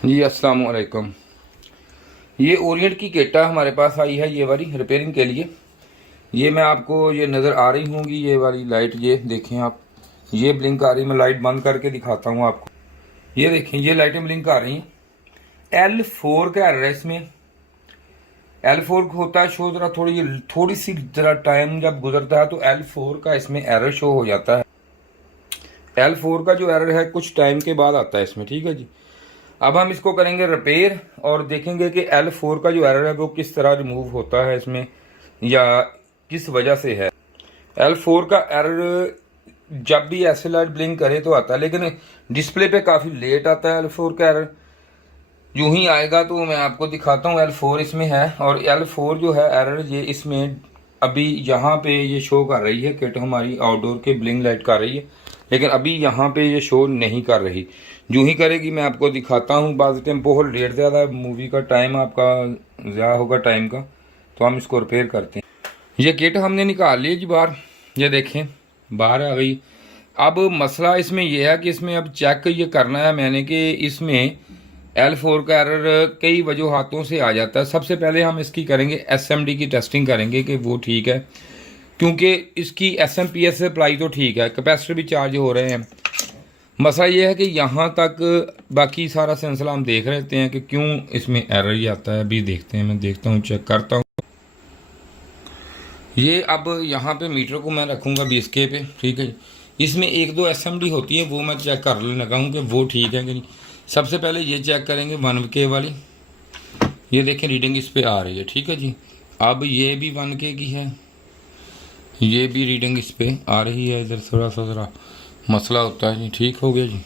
जी अस्सलाम वालेकुम। ये ओरिएंट की किटा हमारे पास आई है, ये वाली रिपेयरिंग के लिए। ये मैं आपको ये नज़र आ रही होंगी, ये वाली लाइट, ये देखें आप, ये ब्लिंक आ रही। मैं लाइट बंद करके दिखाता हूँ आपको। ये देखें, ये लाइटें ब्लिंक आ रही हैं। L4 का एरर है इसमें। L4 होता है शो, ज़रा थोड़ी सी ज़रा टाइम जब गुजरता है तो L4 का इसमें एरर शो हो जाता है। L4 का जो एरर है कुछ टाइम के बाद आता है इसमें, ठीक है जी। अब हम इसको करेंगे रिपेयर और देखेंगे कि L4 का जो एरर है वो किस तरह रिमूव होता है इसमें, या किस वजह से है। L4 का एरर जब भी ऐसे लाइट ब्लिंक करे तो आता है, लेकिन डिस्प्ले पे काफ़ी लेट आता है L4 का एरर। यूं ही आएगा तो मैं आपको दिखाता हूँ। L4 इसमें है, और L4 जो है एरर ये इसमें अभी यहाँ पे ये शो कर रही है। किट हमारी आउटडोर के ब्लिंक लाइट कर रही है, लेकिन अभी यहाँ पे ये शो नहीं कर रही। यूं ही करेगी मैं आपको दिखाता हूँ। बाद टाइम बहुत लेट ज़्यादा मूवी का टाइम आपका ज़्यादा होगा टाइम का, तो हम इसको रिपेयर करते हैं। ये किट हमने निकाल ली जी बाहर, ये देखें बाहर आ गई। अब मसला इसमें यह है कि इसमें अब चेक ये करना है मैंने कि इसमें L4 का एरर कई वजूहातों से आ जाता है। सबसे पहले हम इसकी करेंगे SMD की टेस्टिंग करेंगे कि वो ठीक है, क्योंकि इसकी SMPS सप्लाई तो ठीक है, कैपेसिटर भी चार्ज हो रहे हैं। मसला ये है कि यहाँ तक बाकी सारा सिलसिला हम देख रहते हैं कि क्यों इसमें एरर ही आता है। अभी देखते हैं, मैं देखता हूँ, चेक करता हूँ। ये अब यहाँ पे मीटर को मैं रखूँगा 20K पे, ठीक है। इसमें एक दो SMD होती है, वो मैं चेक कर लगा हूँ कि वो ठीक है कि नहीं। सबसे पहले ये चेक करेंगे 1K वाली। ये देखें रीडिंग इस पे आ रही है, ठीक है जी। अब ये भी 1K की है, ये भी रीडिंग इस पे आ रही है। इधर थोड़ा सा ज़रा मसला होता है जी। ठीक हो गया जी,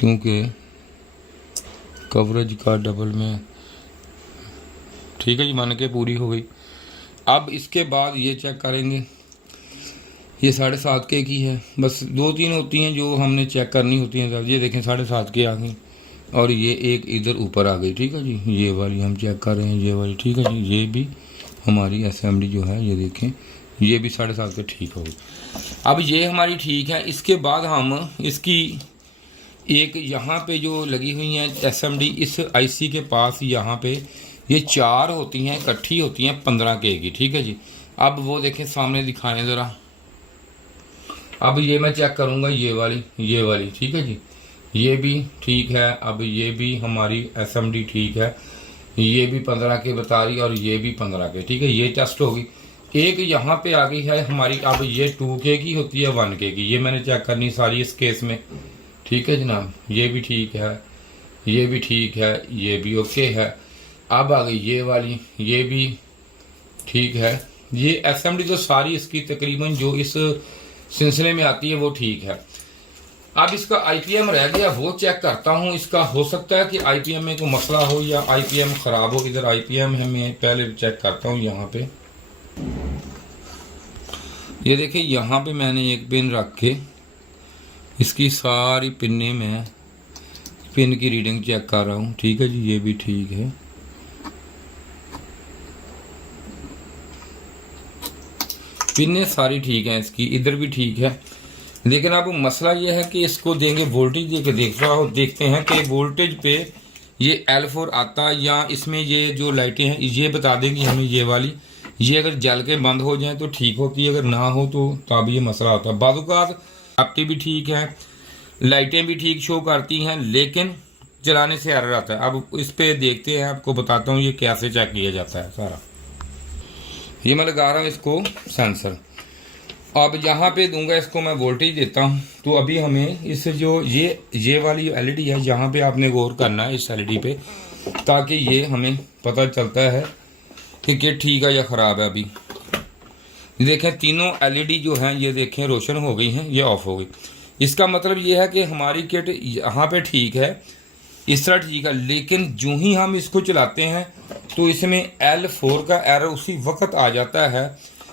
क्योंकि कवरेज का डबल में, ठीक है जी, मान के पूरी हो गई। अब इसके बाद ये चेक करेंगे, ये 7.5K की है। बस 2-3 होती हैं जो हमने चेक करनी होती हैं। ये देखें 7.5K आ गई, और ये एक इधर ऊपर आ गई, ठीक है जी। ये वाली हम चेक कर रहे हैं, ये वाली, ठीक है जी। ये भी हमारी SMD जो है, ये देखें, ये भी 7.5K ठीक हो गई। अब ये हमारी ठीक है। इसके बाद हम इसकी एक यहाँ पे जो लगी हुई हैं SMD इस IC के पास, यहाँ पे ये 4 होती हैं, इकट्ठी होती हैं 15K की, ठीक है जी। अब वो देखें सामने दिखाएं ज़रा। अब ये मैं चेक करूँगा, ये वाली, ठीक है जी। ये भी ठीक है। अब ये भी हमारी SMD ठीक है, ये भी 15K बता रही है, और ये भी 15K, ठीक है। ये टेस्ट होगी। एक यहाँ पे आ गई है हमारी। अब ये 2K की होती है, 1K की, ये मैंने चेक करनी सारी इस केस में, ठीक है जनाब। ये भी ठीक है, ये भी ठीक है, ये भी ओके है। अब आ गई ये वाली, ये भी ठीक है। ये SMD तो सारी इसकी तकरीबन जो इस सिलसिले में आती है वो ठीक है। अब इसका IPM रह गया, वो चेक करता हूँ। इसका हो सकता है कि IPM में कोई मसला हो या IPM ख़राब हो। इधर IPM है, मैं पहले चेक करता हूँ। यहाँ पे ये देखिए, यहाँ पे मैंने एक पिन रख के इसकी सारी पिने में पिन की रीडिंग चेक कर रहा हूँ, ठीक है जी। ये भी ठीक है, पिने सारी ठीक हैं इसकी, इधर भी ठीक है। लेकिन अब मसला ये है कि इसको देंगे वोल्टेज दे के देखते हैं कि वोल्टेज पे ये L4 आता, या इसमें ये जो लाइटें हैं ये बता देंगी हमें। ये वाली, ये अगर जल के बंद हो जाए तो ठीक होती है, अगर ना हो तो तब ये मसला होता है। बाज़ आपकी भी ठीक है, लाइटें भी ठीक शो करती हैं, लेकिन चलाने से एरर आता है। अब इस पे देखते हैं, आपको बताता हूँ ये कैसे चेक किया जाता है सारा। ये मैं लगा रहा हूँ इसको सेंसर। अब यहाँ पे दूंगा इसको मैं वोल्टेज देता हूँ। तो अभी हमें इस जो ये वाली LED है, यहाँ पे आपने गौर करना है इस LED पे, ताकि ये हमें पता चलता है कि किट ठीक है या ख़राब है। अभी देखें तीनों LED जो हैं ये देखें रोशन हो गई हैं, ये ऑफ हो गई। इसका मतलब ये है कि हमारी किट यहाँ पे ठीक है, इस तरह ठीक है। लेकिन जो ही हम इसको चलाते हैं तो इसमें L4 का एरर उसी वक्त आ जाता है।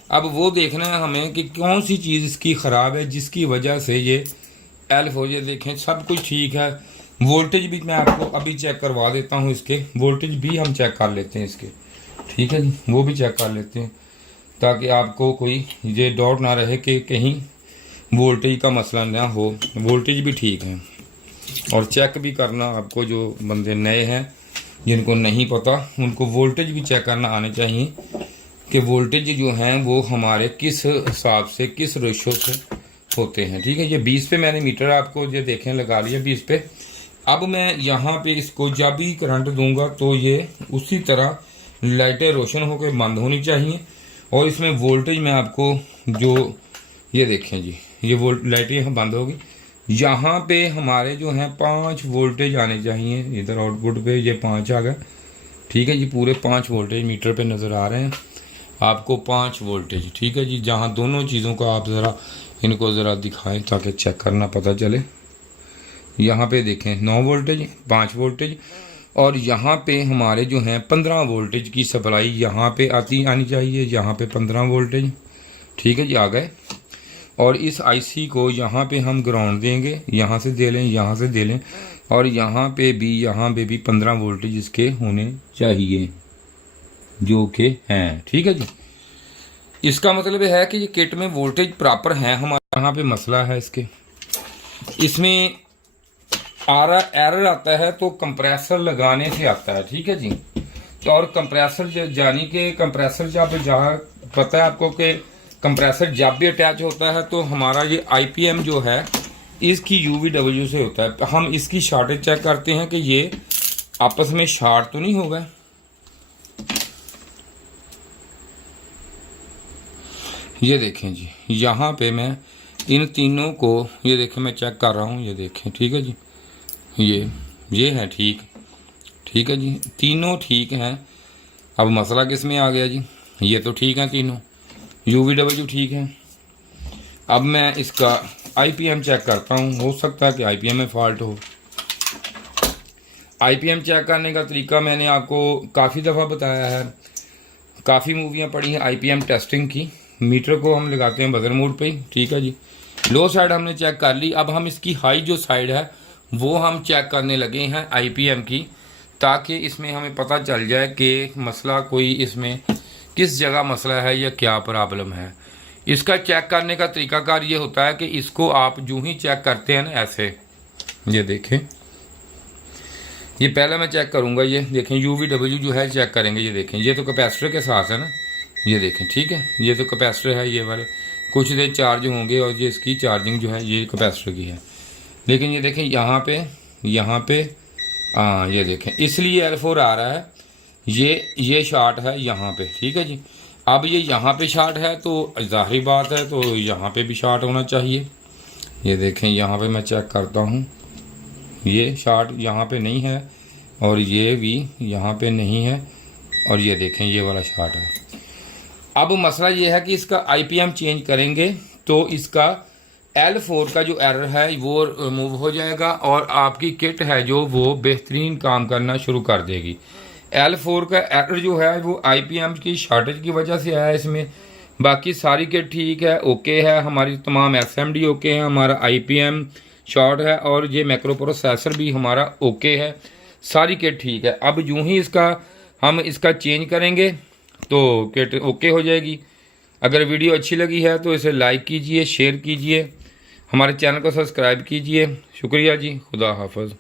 अब वो देखना है हमें कि कौन सी चीज़ इसकी ख़राब है जिसकी वजह से ये L4, ये देखें सब कुछ ठीक है। वोल्टेज भी मैं आपको अभी चेक करवा देता हूँ, इसके वोल्टेज भी हम चेक कर लेते हैं इसके, ठीक है जी। वो भी चेक कर लेते हैं ताकि आपको कोई ये डाउट ना रहे कि कहीं वोल्टेज का मसला ना हो। वोल्टेज भी ठीक है। और चेक भी करना आपको, जो बंदे नए हैं जिनको नहीं पता उनको वोल्टेज भी चेक करना आने चाहिए कि वोल्टेज जो हैं वो हमारे किस हिसाब से, किस रेशो से होते हैं। ठीक है, ये 20 पे मैंने मीटर आपको ये देखें लगा लिया 20 पे। अब मैं यहाँ पे इसको जब भी करंट दूंगा तो ये उसी तरह लाइटें रोशन होकर बंद होनी चाहिए। और इसमें वोल्टेज में आपको जो ये देखें जी, ये लाइटें यहाँ बंद होगी। यहाँ पे हमारे जो हैं 5 वोल्टेज आने चाहिए। इधर आउटपुट पे ये 5 आ गए। ठीक है जी, पूरे 5 वोल्टेज मीटर पे नज़र आ रहे हैं आपको, 5 वोल्टेज। ठीक है जी, जहाँ दोनों चीज़ों को आप ज़रा इनको ज़रा दिखाएं ताकि चेक करना पता चले। यहाँ पे देखें 9 वोल्टेज, 5 वोल्टेज, और यहाँ पे हमारे जो हैं 15 वोल्टेज की सप्लाई यहाँ पे आनी चाहिए। यहाँ पे 15 वोल्टेज। ठीक है जी, आ गए। और इस आईसी को यहाँ पे हम ग्राउंड देंगे, यहाँ से दे लें, यहाँ से दे लें, और यहाँ पे भी 15 वोल्टेज इसके होने चाहिए जो कि हैं। ठीक है जी, इसका मतलब है कि ये किट में वोल्टेज प्रॉपर है। हमारे यहाँ पे मसला है इसमें एरर आता है तो कंप्रेसर लगाने से आता है। ठीक है जी, तो और कंप्रेसर यानी कि कंप्रेसर जब जहाँ पता है आपको कि कंप्रेसर जब भी अटैच होता है तो हमारा ये आईपीएम जो है इसकी यूवीडब्ल्यू से होता है। हम इसकी शॉर्टेज चेक करते हैं कि ये आपस में शॉर्ट तो नहीं होगा। ये देखें जी, यहाँ पे मैं इन तीनों को ये देखें मैं चेक कर रहा हूँ। ये देखें, ठीक है जी, ये है ठीक। ठीक है जी, तीनों ठीक हैं। अब मसला किस में आ गया जी, ये तो ठीक है तीनों, यूवीडब्ल्यू ठीक है। अब मैं इसका आईपीएम चेक करता हूँ, हो सकता है कि आईपीएम में फॉल्ट हो। आईपीएम चेक करने का तरीका मैंने आपको काफ़ी दफ़ा बताया है, काफ़ी मूवियाँ पढ़ी हैं आईपीएम टेस्टिंग की। मीटर को हम लगाते हैं बजर मोड पे। ठीक है जी, लो साइड हमने चेक कर ली। अब हम इसकी हाई जो साइड है वो हम चेक करने लगे हैं आईपीएम की, ताकि इसमें हमें पता चल जाए कि मसला कोई इसमें किस जगह मसला है या क्या प्रॉब्लम है। इसका चेक करने का तरीकाकार ये होता है कि इसको आप जो ही चेक करते हैं ना, ऐसे ये देखें, ये पहले मैं चेक करूँगा। ये देखें यूवीडब्ल्यू जो है चेक करेंगे। ये देखें, ये तो कैपेसिटर के साथ है ना, ये देखें। ठीक है, ये तो कैपेसिटर है, ये वाले कुछ देर चार्ज होंगे और ये इसकी चार्जिंग जो है ये कैपेसिटर की है। लेकिन ये देखें यहाँ पे हाँ, ये देखें, इसलिए L4 आ रहा है। ये शार्ट है यहाँ पे। ठीक है जी, अब ये यहाँ पे शार्ट है तो जाहिर बात है तो यहाँ पे भी शार्ट होना चाहिए। ये देखें, यहाँ पे मैं चेक करता हूँ, ये शार्ट यहाँ पे नहीं है और ये भी यहाँ पे नहीं है, और ये देखें ये वाला शार्ट है। अब मसला ये है कि इसका आईपीएम चेंज करेंगे तो इसका L4 का जो एरर है वो रिमूव हो जाएगा और आपकी किट है जो वो बेहतरीन काम करना शुरू कर देगी। L4 का एरर जो है वो आईपीएम की शॉर्टेज की वजह से आया इसमें। बाकी सारी किट ठीक है, ओके है, हमारी तमाम एसएमडी ओके है, हमारा आईपीएम शॉर्ट है और ये मैक्रो प्रोसेसर भी हमारा ओके है, सारी किट ठीक है। अब यूँ ही हम इसका चेंज करेंगे तो किट ओके हो जाएगी। अगर वीडियो अच्छी लगी है तो इसे लाइक कीजिए, शेयर कीजिए, हमारे चैनल को सब्सक्राइब कीजिए। शुक्रिया जी, खुदा हाफ़िज़।